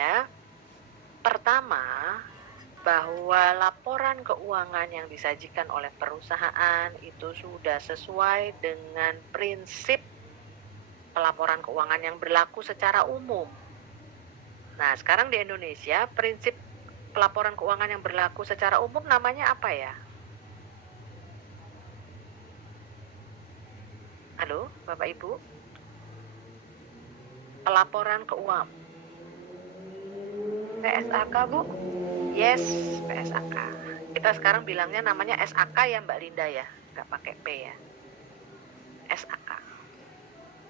ya. Pertama, bahwa laporan keuangan yang disajikan oleh perusahaan itu sudah sesuai dengan prinsip pelaporan keuangan yang berlaku secara umum. Nah, sekarang di Indonesia, prinsip pelaporan keuangan yang berlaku secara umum namanya apa ya? Halo, Bapak Ibu? Pelaporan keuangan. PSAK, Bu? Yes, PSAK. Kita sekarang bilangnya namanya SAK ya, Mbak Linda ya? Nggak pakai P ya? SAK.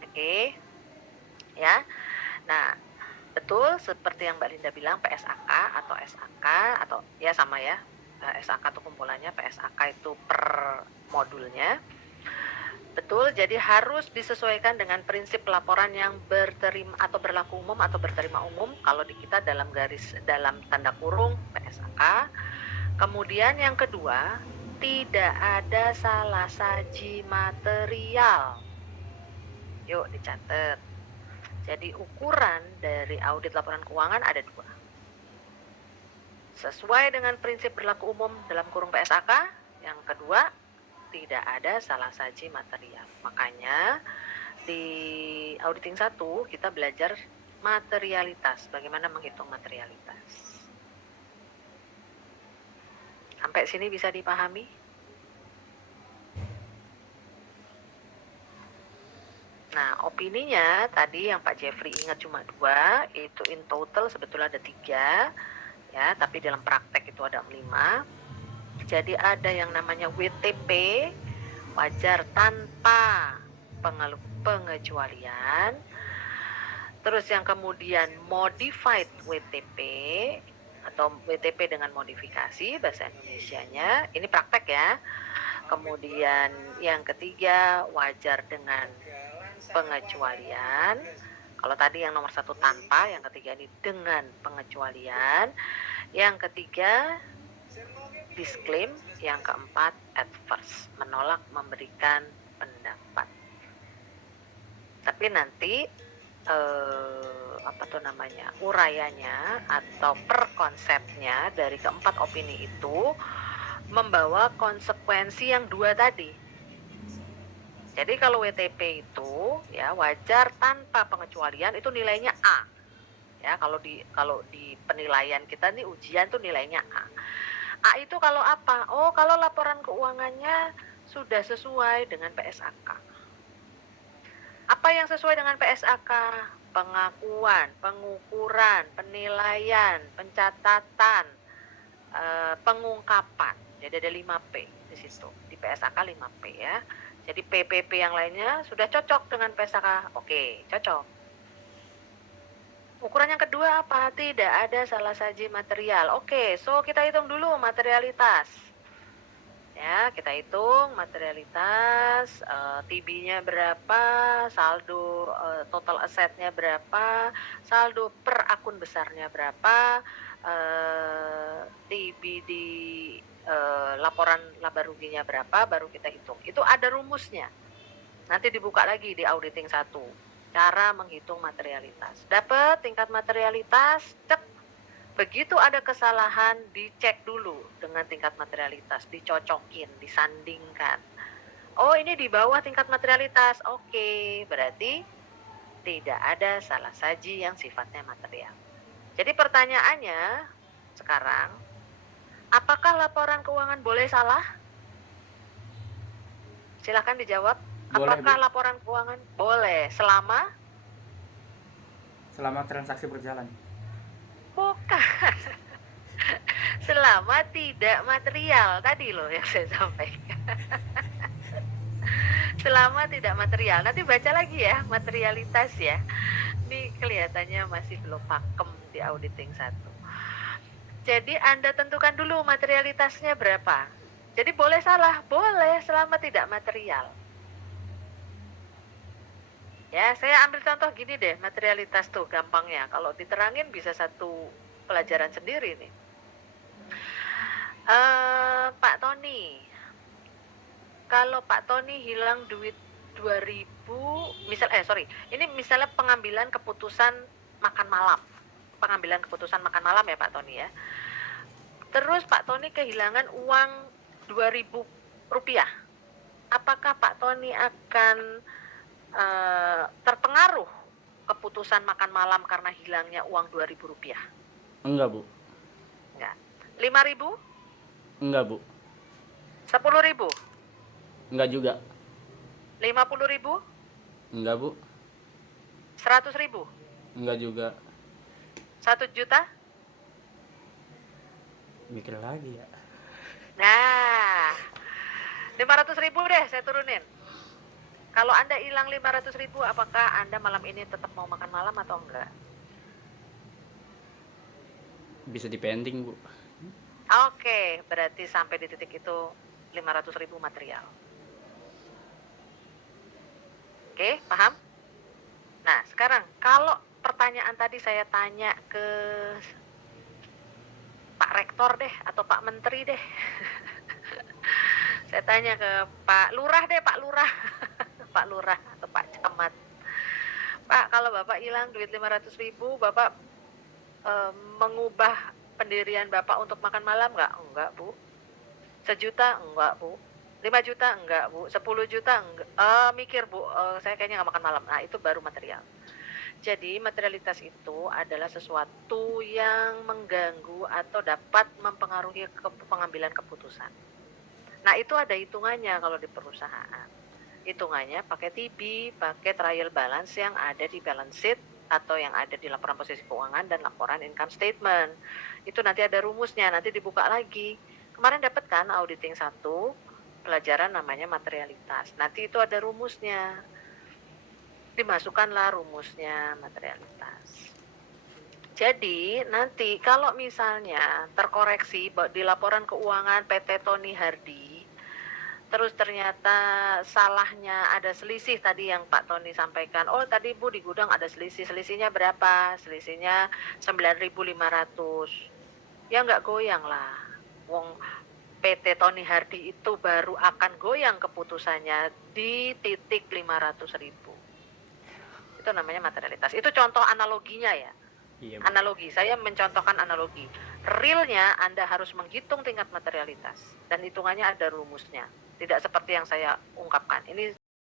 Oke, ya. Nah, betul seperti yang Mbak Linda bilang, PSAK atau SAK atau ya sama ya. SAK itu kumpulannya, PSAK itu per modulnya. Betul, jadi harus disesuaikan dengan prinsip pelaporan yang berterima atau berlaku umum atau berterima umum. Kalau di kita dalam tanda kurung PSAK. Kemudian yang kedua, tidak ada salah saji material. Yuk dicatat. Jadi ukuran dari audit laporan keuangan ada dua. Sesuai dengan prinsip berlaku umum dalam kurung PSAK. Yang kedua, tidak ada salah saji material. Makanya di auditing 1 kita belajar materialitas, bagaimana menghitung materialitas. Sampai sini bisa dipahami? Nah, opininya tadi yang Pak Jeffrey ingat cuma 2, itu in total sebetulnya ada 3, ya, tapi dalam praktek itu ada 5. Jadi ada yang namanya WTP, wajar tanpa pengecualian. Terus yang kemudian modified WTP atau WTP dengan modifikasi bahasa Indonesianya, ini praktek ya. Kemudian yang ketiga wajar dengan pengecualian. Kalau tadi yang nomor 1 tanpa, yang ketiga ini dengan pengecualian. Yang ketiga disclaim, yang keempat adverse, menolak memberikan pendapat. Tapi nanti urayanya atau per konsepnya dari keempat opini itu membawa konsekuensi yang 2 tadi. Jadi kalau WTP itu ya wajar tanpa pengecualian itu nilainya A. Ya, kalau di penilaian kita nih ujian tuh nilainya A. A itu kalau apa? Oh, kalau laporan keuangannya sudah sesuai dengan PSAK. Apa yang sesuai dengan PSAK? Pengakuan, pengukuran, penilaian, pencatatan, pengungkapan. Jadi ada 5P di situ. Di PSAK 5P ya. Jadi PPP yang lainnya sudah cocok dengan PSAK. Oke, cocok. Ukuran yang kedua apa? Tidak ada salah saji material. Oke, so kita hitung dulu materialitas. Ya, kita hitung materialitas, TB-nya berapa, saldo total asetnya berapa, saldo per akun besarnya berapa, TB di laporan laba ruginya berapa, baru kita hitung. Itu ada rumusnya. Nanti dibuka lagi di auditing 1. Cara menghitung materialitas. Dapat tingkat materialitas, cek. Begitu ada kesalahan, dicek dulu dengan tingkat materialitas, dicocokin, disandingkan. Oh, ini di bawah tingkat materialitas. Oke, berarti tidak ada salah saji yang sifatnya material. Jadi pertanyaannya sekarang, apakah laporan keuangan boleh salah? Silakan dijawab. Boleh, Apakah Bu. laporan keuangan boleh selama Transaksi berjalan. bukan selama tidak material tadi loh yang saya sampaikan. Selama tidak material. Nanti baca lagi ya materialitas ya. Ini kelihatannya masih belum pakem di auditing 1. Jadi Anda tentukan dulu materialitasnya berapa. Jadi boleh salah, boleh selama tidak material. Ya, saya ambil contoh gini deh, materialitas tuh gampangnya. Kalau diterangin bisa satu pelajaran sendiri nih. Pak Tony, kalau Pak Tony hilang duit 2000, ini misalnya pengambilan keputusan makan malam. pengambilan keputusan makan malam ya Pak Tony ya. Terus Pak Tony kehilangan uang Rp2.000. Apakah Pak Tony akan terpengaruh keputusan makan malam karena hilangnya uang Rp2.000? Enggak, Bu. Enggak. 5.000? Enggak, Bu. 10.000? Enggak juga. 50.000? Enggak, Bu. 100.000? Enggak juga. 1 juta? Mikir lagi ya. Nah, 500.000 deh saya turunin. Kalau Anda hilang 500.000, apakah Anda malam ini tetap mau makan malam atau enggak? Bisa dipending, Bu. Oke, berarti sampai di titik itu 500.000 material. Oke, paham? Nah, sekarang kalau pertanyaan tadi saya tanya ke Pak Rektor deh, atau Pak Menteri deh. Saya tanya ke Pak Lurah deh, Pak Lurah. Pak Lurah atau Pak Camat. Pak, kalau Bapak hilang duit 500.000, Bapak mengubah pendirian Bapak untuk makan malam nggak? Enggak, Bu. 1 juta? Enggak, Bu. 5 juta? Enggak, Bu. 10 juta? Enggak. Mikir, Bu, saya kayaknya nggak makan malam. Nah, itu baru material. Jadi materialitas itu adalah sesuatu yang mengganggu atau dapat mempengaruhi pengambilan keputusan. Nah, itu ada hitungannya kalau di perusahaan. Hitungannya pakai TB, pakai trial balance yang ada di balance sheet atau yang ada di laporan posisi keuangan dan laporan income statement. Itu nanti ada rumusnya, nanti dibuka lagi. Kemarin dapat kan auditing 1, pelajaran namanya materialitas. Nanti itu ada rumusnya. Dimasukkanlah rumusnya materialitas. Jadi nanti kalau misalnya terkoreksi di laporan keuangan PT Tony Hardy, terus ternyata salahnya ada selisih tadi yang Pak Tony sampaikan. Oh tadi Bu di gudang ada selisih, selisihnya berapa? Selisihnya 9.500. Ya nggak goyang lah. Wong PT Tony Hardy itu baru akan goyang keputusannya di titik 500.000. Itu namanya materialitas. Itu contoh analoginya ya. Iya, Bu. Analogi, saya mencontohkan analogi. Realnya Anda harus menghitung tingkat materialitas dan hitungannya ada rumusnya. Tidak seperti yang saya ungkapkan. Ini